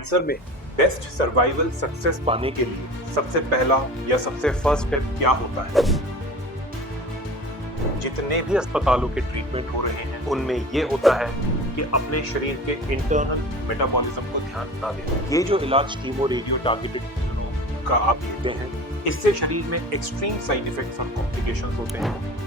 Cancer में best survival success पाने के लिए सबसे पहला या सबसे फर्स्ट स्टेप क्या होता है? जितने भी अस्पतालों के ट्रीटमेंट हो रहे हैं उनमें ये होता है कि अपने शरीर के इंटरनल मेटाबॉलिज्म को ध्यान ना दें। ये जो इलाज कीमो रेडियो टारगेटेड का आप लेते हैं, इससे शरीर में एक्सट्रीम साइड इफेक्ट्स और कॉम्प्लिकेशंस होते हैं।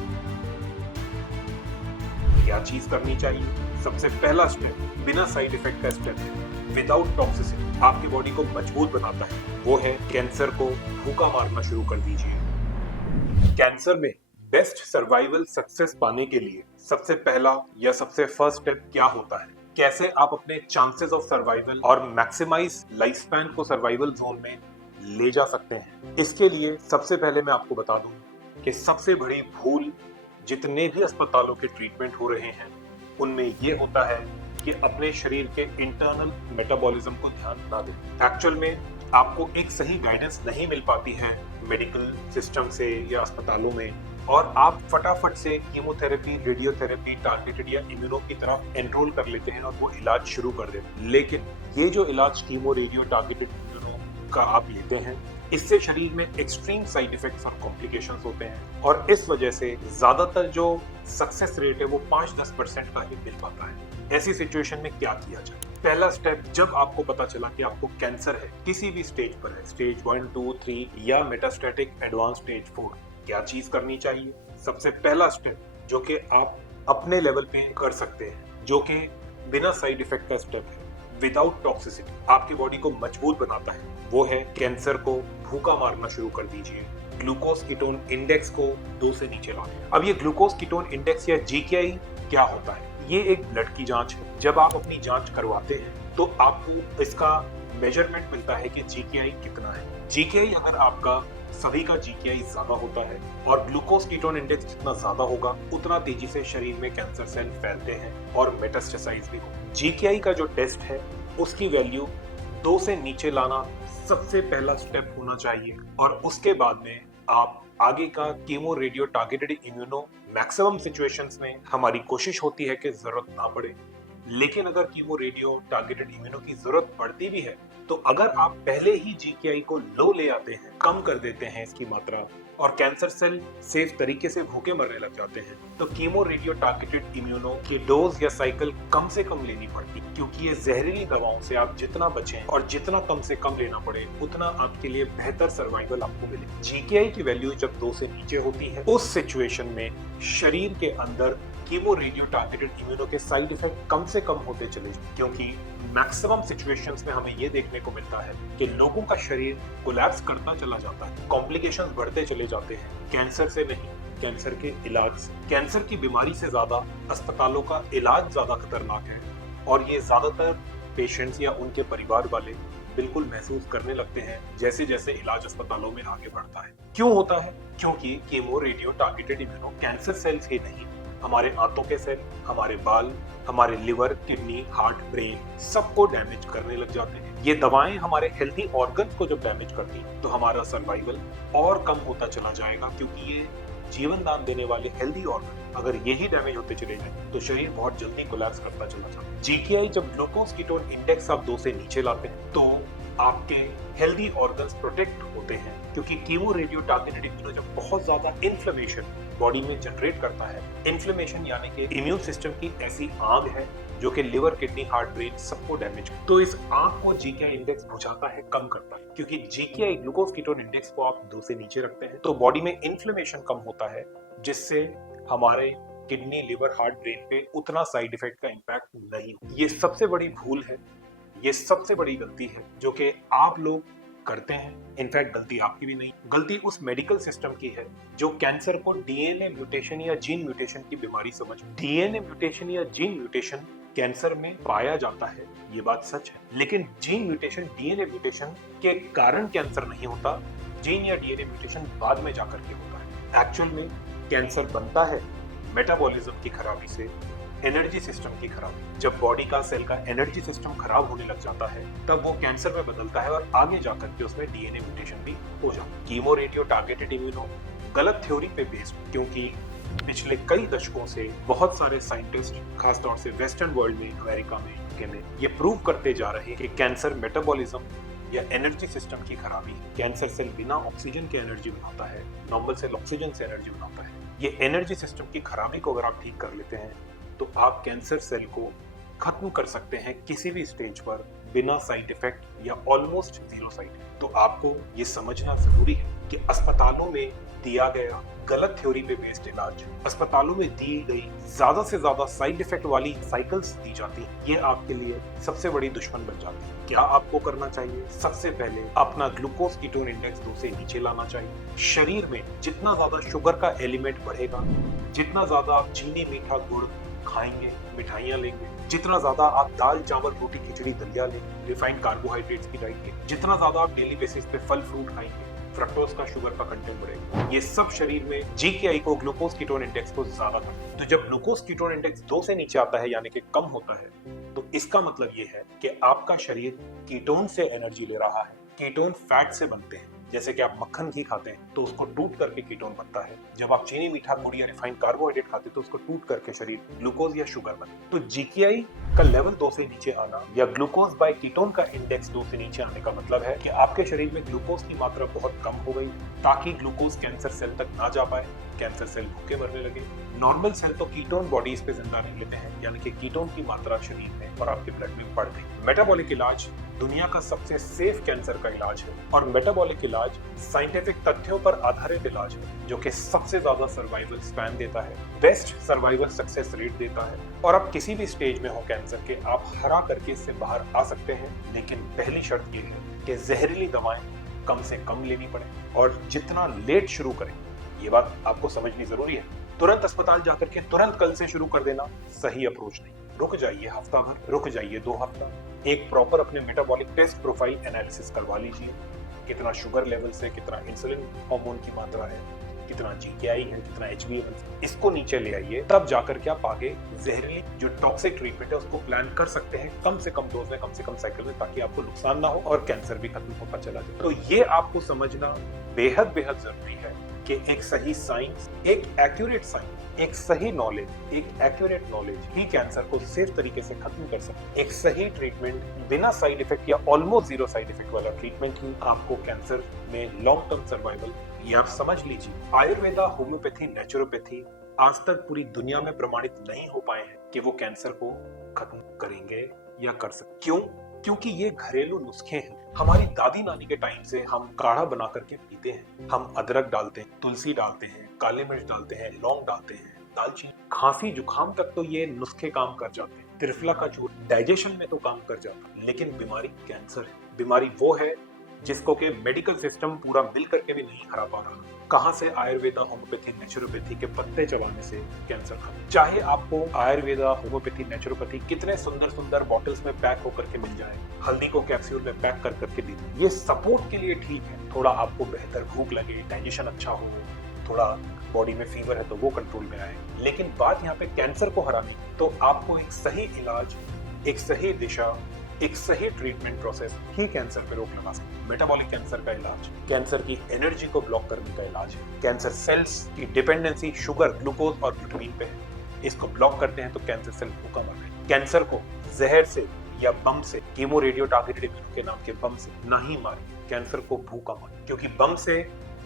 क्या चीज करनी चाहिए? सबसे पहला स्टेप बिना साइड इफेक्ट का स्टेप है, विदाउट टॉक्सिसिटी, आपकी बॉडी को मजबूत बनाता है, वो है कैंसर को भूखा मारना शुरू कर दीजिए। कैंसर में बेस्ट सर्वाइवल सक्सेस पाने के लिए सबसे पहला या सबसे फर्स्ट स्टेप क्या होता है? कैसे आप अपने चांसेस ऑफ सर्वाइवल और मैक्सिमाइज लाइफ स्पैन को सर्वाइवल जोन में ले जा सकते हैं? इसके लिए सबसे पहले मैं आपको बता दूं कि सबसे बड़ी भूल जितने भी अस्पतालों के ट्रीटमेंट हो रहे हैं उनमें ये होता है कि अपने शरीर के इंटरनल मेटाबॉलिज्म को ध्यान ना दें। एक्चुअल में आपको एक सही गाइडेंस नहीं मिल पाती है मेडिकल सिस्टम से या अस्पतालों में, और आप फटाफट से कीमोथेरेपी, रेडियोथेरेपी, टारगेटेड या इम्यूनो की तरफ एनरोल कर लेते हैं और वो इलाज शुरू कर देते हैं। लेकिन ये जो इलाज कीमो रेडियो टारगेटेड इम्यूनो का आप लेते हैं, इससे शरीर में एक्सट्रीम साइड इफेक्ट्स और कॉम्प्लिकेशंस होते हैं, और इस वजह से ज्यादातर जो सक्सेस रेट है वो 5-10% का ही मिल पाता है। ऐसी सिचुएशन में क्या किया जाए? पहला स्टेप, जब आपको पता चला कि आपको कैंसर है, किसी भी स्टेज पर है, स्टेज 1, 2, 3 या मेटास्टेटिक एडवांस स्टेज 4, क्या चीज करनी चाहिए? सबसे पहला स्टेप जो कि आप अपने लेवल पे कर सकते हैं, जो कि बिना साइड इफेक्ट का स्टेप है, विदाउट टॉक्सिसिटी, आपकी बॉडी को मजबूत बनाता है, वो है कैंसर को भूखा मारना शुरू कर दीजिए। ग्लूकोज कीटोन इंडेक्स को 2 से नीचे लाएं। अब ये ग्लूकोज कीटोन इंडेक्स या जीकेआई क्या होता है? ये एक ब्लड की जांच है। जब आप अपनी जांच करवाते हैं तो आपको इसका मेजरमेंट मिलता है कि जीकेआई कितना है। जीकेआई अगर आपका सभी का जीकेआई ज्यादा होता है और ग्लूकोज कीटोन इंडेक्स जितना ज्यादा होगा, उतना तेजी से शरीर में कैंसर सेल फैलते हैं और मेटास्टेसाइज भी हो। जीकेआई का जो टेस्ट है उसकी वैल्यू 2 से नीचे लाना सबसे पहला स्टेप होना चाहिए, और उसके बाद में आप आगे का chemo radio targeted immuno maximum situations में हमारी कोशिश होती है कि जरूरत ना पड़े। लेकिन अगर कीमो रेडियो टारगेटेड इम्यूनो की जरूरत पड़ती भी है तो अगर आप पहले ही जीकेआई को लो ले आते हैं, कम कर देते हैं इसकी मात्रा, और कैंसर सेल सेफ तरीके से भूखे मरने लग जाते हैं, तो कीमो रेडियो टारगेटेड इम्यूनो की डोज या साइकिल कम से कम लेनी पड़ती, क्योंकि ये जहरीली दवाओं से आप जितना बचें और जितना कम से कम लेना पड़े, उतना आपके लिए बेहतर सर्वाइवल आपको मिले। जीकेआई की वैल्यू जब 2 से नीचे होती है, उस सिचुएशन में शरीर के अंदर कीमो रेडियो टारगेटेड इम्यूनो के साइड इफेक्ट कम से कम होते चले, क्योंकि मैक्सिमम सिचुएशंस में हमें ये देखने को मिलता है कि लोगों का शरीर कोलैप्स करता चला जाता है, कॉम्प्लिकेशंस बढ़ते चले जाते हैं। कैंसर से नहीं, कैंसर के इलाज से। कैंसर की बीमारी से ज्यादा अस्पतालों का इलाज ज्यादा खतरनाक है, और ये ज्यादातर पेशेंट्स या उनके परिवार वाले बिल्कुल महसूस करने लगते हैं जैसे जैसे इलाज अस्पतालों में आगे बढ़ता है। क्यों होता है? क्योंकि chemo radio targeted immuno cancer cells ही नहीं, हमारे आंतों के सेल, हमारे बाल, हमारे लिवर, किडनी, हार्ट, ब्रेन सबको डैमेज करने लग जाते हैं। ये दवाएं हमारे हेल्थी ऑर्गन्स को जब डैमेज करती हैं तो हमारा सर्वाइवल और कम होता चला जाएगा, क्योंकि ये जीवन दान देने वाले हेल्दी ऑर्गन अगर यही डैमेज होते चले जाए तो शरीर बहुत जल्दी कोलैप्स करता चला जाता है। जीकेआई जब ग्लूकोज कीटोन इंडेक्स आप 2 से नीचे लाते हैं तो आपके हेल्दी ऑर्गन्स प्रोटेक्ट होते हैं, क्योंकि कीमो रेडियो टारगेटेड इम्यूनो जब बहुत ज्यादा इन्फ्लेमेशन बॉडी में जनरेट करता है, इन्फ्लेमेशन यानी कि इम्यून सिस्टम की ऐसी आग है जो कि लिवर, किडनी, हार्ट, ब्रेन सबको डैमेज, तो इस आग को जीकेआई इंडेक्स बुझाता है, कम करता है। क्योंकि जीकेआई ग्लूकोज कीटोन इंडेक्स को आप 2 से नीचे रखते हैं तो बॉडी में इन्फ्लेमेशन कम होता है, जिससे हमारे किडनी, लिवर, हार्ट, ब्रेन पे उतना साइड इफेक्ट का इम्पैक्ट नहीं। ये सबसे बड़ी भूल है, ये सबसे बड़ी गलती है जो कि आप लोग करते हैं। इनफैक्ट गलती आपकी भी नहीं, गलती उस मेडिकल सिस्टम की है जो कैंसर को डीएनए म्यूटेशन या जीन म्यूटेशन की बीमारी समझ। डीएनए म्यूटेशन या जीन म्यूटेशन कैंसर में पाया जाता है, ये बात सच है, लेकिन जीन म्यूटेशन, डीएनए म्यूटेशन के कारण कैंसर नहीं होता, जीन या डीएनए म्यूटेशन बाद में जाकर के होता है। एक्चुअल में कैंसर बनता है मेटाबॉलिज्म की खराबी से, एनर्जी सिस्टम की खराबी। जब बॉडी का सेल का एनर्जी सिस्टम खराब होने लग जाता है तब वो कैंसर में बदलता है और आगे जाकर के उसमें डीएनए म्यूटेशन भी हो जाता है। कीमो रेडियो टारगेटेड इम्यूनो गलत थ्योरी पे बेस्ड, क्योंकि पिछले कई दशकों से बहुत सारे साइंटिस्ट, खासतौर से वेस्टर्न वर्ल्ड में, अमेरिका में, दशक में ये प्रूव करते जा रहे हैं कि कैंसर मेटाबॉलिज्म या एनर्जी सिस्टम की खराबी है। कैंसर सेल बिना ऑक्सीजन के एनर्जी बनाता है, नॉर्मल सेल ऑक्सीजन से एनर्जी बनाता है। ये एनर्जी सिस्टम की खराबी को अगर आप ठीक कर लेते हैं तो आप कैंसर सेल को खत्म कर सकते हैं किसी भी स्टेज पर बिना साइड इफेक्ट या ऑलमोस्ट जीरो साइड। तो आपको ये समझना जरूरी है कि अस्पतालों में दिया गया गलत थ्योरी पे बेस्ड इलाज, अस्पतालों में दी गई ज्यादा से ज्यादा साइड इफेक्ट वाली साइकिल्स दी जाती है, ये आपके लिए सबसे बड़ी दुश्मन बन जाती है। क्या आपको करना चाहिए? सबसे पहले अपना ग्लूकोज कीटोन इंडेक्स 2 से नीचे लाना चाहिए। शरीर में जितना ज्यादा शुगर का एलिमेंट बढ़ेगा, जितना ज्यादा आप चीनी मीठा गुड़ खाएंगे, मिठाइयाँ लेंगे, जितना ज्यादा आप दाल चावल रोटी खिचड़ी दलिया लेंगे, रिफाइंड कार्बोहाइड्रेट्स की डाइट लेंगे, जितना ज्यादा आप डेली बेसिस पे फल फ्रूट खाएंगे, फ्रक्टोज का शुगर का कंटेंट बढ़ेगा। ये सब शरीर में जीकेआई को ग्लूकोज कीटोन इंडेक्स को ज्यादा करता है। तो जब ग्लूकोज कीटोन इंडेक्स 2 से नीचे आता है यानी कि कम होता है, तो इसका मतलब ये है कि आपका शरीर कीटोन से एनर्जी ले रहा है। कीटोन फैट से बनते हैं, जैसे कि आप मक्खन घी खाते हैं तो उसको टूट करके कीटोन बनता है। जब आप चीनी मीठा गुड़ या रिफाइंड कार्बोहाइड्रेट खाते हैं तो उसको टूट करके शरीर ग्लूकोज या शुगर बनता है। तो जीकेआई का लेवल 2 से नीचे आना या ग्लूकोज बाय कीटोन का इंडेक्स 2 से नीचे आने का मतलब है कि आपके शरीर में ग्लूकोज की मात्रा बहुत कम हो गई, ताकि ग्लूकोज कैंसर सेल तक ना जा पाए, कैंसर सेल भूखे मरने लगे। नॉर्मल सेल तो कीटोन बॉडीज पे जिंदा नहीं लेते हैं, यानी कि कीटोन की मात्रा शरीर में और आपके ब्लड में बढ़ गई। मेटाबॉलिक इलाज दुनिया का सबसे सेफ कैंसर का इलाज है और मेटाबॉलिक इलाज साइंटिफिक तथ्यों पर आधारित इलाज है जो कि सबसे ज्यादा सर्वाइवल स्पैन देता है, बेस्ट सर्वाइवल सक्सेस रेट देता है। और आप किसी भी स्टेज में हो कैंसर के, आप हरा करके इससे बाहर आ सकते हैं, लेकिन पहली शर्त ये है कि जहरीली दवाएं कम से कम लेनी पड़े और जितना लेट शुरू करें, ये बात आपको समझनी जरूरी है। तुरंत अस्पताल जाकर के तुरंत कल से शुरू कर देना सही अप्रोच नहीं। रुक जाइए हफ्ता भर, रुक जाइए 2 हफ्ता, एक प्रॉपर अपने मेटाबॉलिक टेस्ट प्रोफाइल एनालिसिस करवा लीजिए। कितना शुगर लेवल से, कितना इंसुलिन हार्मोन की मात्रा है, कितना जीकेआई है, कितना एचबीएल, इसको नीचे ले आइए, तब जाकर के आप आगे जहरीली जो टॉक्सिक ट्रीटमेंट है उसको प्लान कर सकते हैं कम से कम डोज में, कम से कम साइकिल में, ताकि आपको नुकसान ना हो और कैंसर भी खत्म होता चला जाए। तो ये आपको समझना बेहद बेहद जरूरी है कि एक सही साइंस, एक एक्यूरेट साइंस, एक सही नॉलेज, एक एक्यूरेट नॉलेज ही कैंसर को सेफ तरीके से खत्म कर सकते। एक सही ट्रीटमेंट बिना साइड इफेक्ट या ऑलमोस्ट जीरो साइड इफेक्ट वाला ट्रीटमेंट ही आपको कैंसर में लॉन्ग टर्म सर्वाइवल, ये आप समझ लीजिए। आयुर्वेदा, होम्योपैथी, नेचुरोपैथी आज तक पूरी दुनिया में प्रमाणित नहीं हो पाए हैं कि वो कैंसर को खत्म करेंगे या कर सकते। क्यों? क्योंकि ये घरेलू नुस्खे हैं। हमारी दादी नानी के टाइम से हम काढ़ा बना करके पीते हैं। हम अदरक डालते हैं, तुलसी डालते हैं, काले मिर्च डालते हैं, लौंग डालते हैं, दालचीनी, खांसी जुकाम तक तो ये नुस्खे काम कर जाते हैं। त्रिफला का चूर्ण डाइजेशन में तो काम कर जाता है, लेकिन बीमारी कैंसर है। बीमारी वो है जिसको के मेडिकल सिस्टम पूरा मिल करके भी नहीं हरा पा रहा। कहां से? आयुर्वेदा, होम्योपैथी, नेचुरोपैथी के पत्ते चबाने से कैंसर खत्म। चाहे आपको आयुर्वेदा, होम्योपैथी, नेचुरोपैथी कितने सुंदर सुंदर बॉटल्स में पैक होकर के मिल जाए, हल्दी को कैप्सूल में पैक कर करके दे दें, ये सपोर्ट के लिए ठीक है। थोड़ा आपको बेहतर भूख लगे, डाइजेशन अच्छा हो, थोड़ा बॉडी में फीवर है तो वो कंट्रोल में आए, लेकिन बात यहाँ पे कैंसर को हराने की। तो आपको एक सही इलाज, एक सही दिशा, एक सही ट्रीटमेंट प्रोसेस ही कैंसर पे रोक लगा सकते हैं। मेटाबॉलिक कैंसर का इलाज कैंसर की एनर्जी को ब्लॉक करने का इलाज है। कैंसर सेल्स की डिपेंडेंसी शुगर, ग्लूकोज और विटामिन पे है। इसको ब्लॉक करते हैं तो कैंसर सेल भूखा मर गए। कैंसर को जहर से या बम से, कीमो रेडियो टारगेटेड इम्यूनो के नाम के बम से नहीं मारे, कैंसर को भूखा मारे। क्योंकि बम से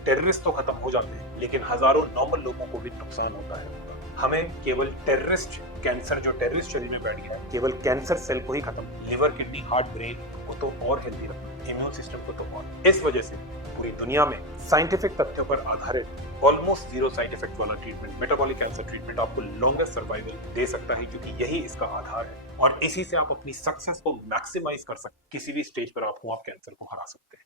टेररिस्ट तो खत्म हो जाते हैं, लेकिन हजारों नॉर्मल लोगों को भी नुकसान होता है। हमें केवल टेररिस्ट, कैंसर जो टेररिस्ट शरीर में बैठ गया है, केवल कैंसर सेल को ही खत्म, लिवर, किडनी, हार्ट, ब्रेन को तो और हेल्दी रखना, इम्यून सिस्टम को तो और। इस वजह से पूरी दुनिया में साइंटिफिक तथ्यों पर आधारित ऑलमोस्ट जीरो साइड इफेक्ट वाला ट्रीटमेंट, मेटाबॉलिक कैंसर ट्रीटमेंट आपको लॉन्गेस्ट सर्वाइवल दे सकता है, क्योंकि यही इसका आधार है और इसी से आप अपनी सक्सेस को मैक्सिमाइज कर सकते। किसी भी स्टेज पर आप कैंसर को हरा सकते हैं।